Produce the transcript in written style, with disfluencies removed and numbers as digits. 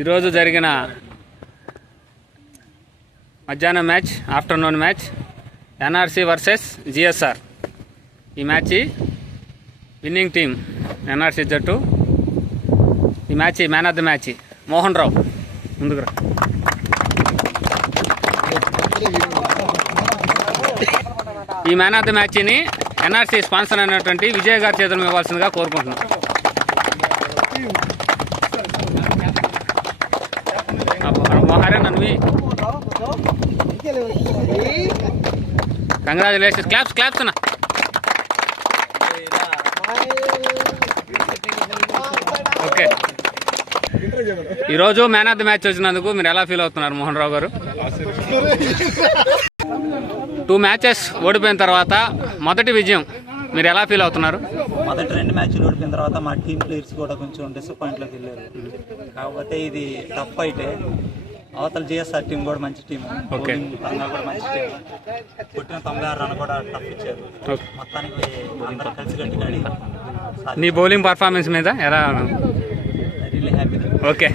ఈరోజు జరిగిన మధ్యాహ్నం match, afternoon match NRC versus GSR. ఈ మ్యాచ్ విన్నింగ్ టీం ఎన్ఆర్సీ జట్టు. ఈ match man of the match Mohan Rao. ముందుకురా. ఈ మ్యాన్ ఆఫ్ ద మ్యాచ్ని ఎన్ఆర్సీ స్పాన్సర్ అయినటువంటి విజయ్ గారి చేతులు ఇవ్వాల్సిందిగా కోరుకుంటున్నాం. కంగ్రాచులేషన్స్. క్లాప్స్ అన్న. ఓకే, ఈరోజు మ్యాన్ ఆఫ్ ది మ్యాచ్ వచ్చినందుకు మీరు ఎలా ఫీల్ అవుతున్నారు మోహన్ రావు గారు? 2 మ్యాచెస్ ఓడిపోయిన తర్వాత మొదటి విజయం, మీరు ఎలా ఫీల్ అవుతున్నారు? మొదటి 2 మ్యాచ్లు ఓడిపోయిన తర్వాత మా టీం ప్లేయర్స్ కూడా కొంచెం డిసప్పాయింట్లోకి వెళ్ళారు. కాకపోతే ఇది టఫ్ అయితే అవతల జిఎస్ఆర్ టీం కూడా మంచి టీం, ఓకే కూడా మంచి టీం. పుట్టిన 96 రన్ కూడా టఫ్ ఇచ్చారు. మొత్తానికి అందరం కలిసి కట్టుగాడి నీ బౌలింగ్ పర్ఫార్మెన్స్ మీద ఎలా? Really happy. ఓకే.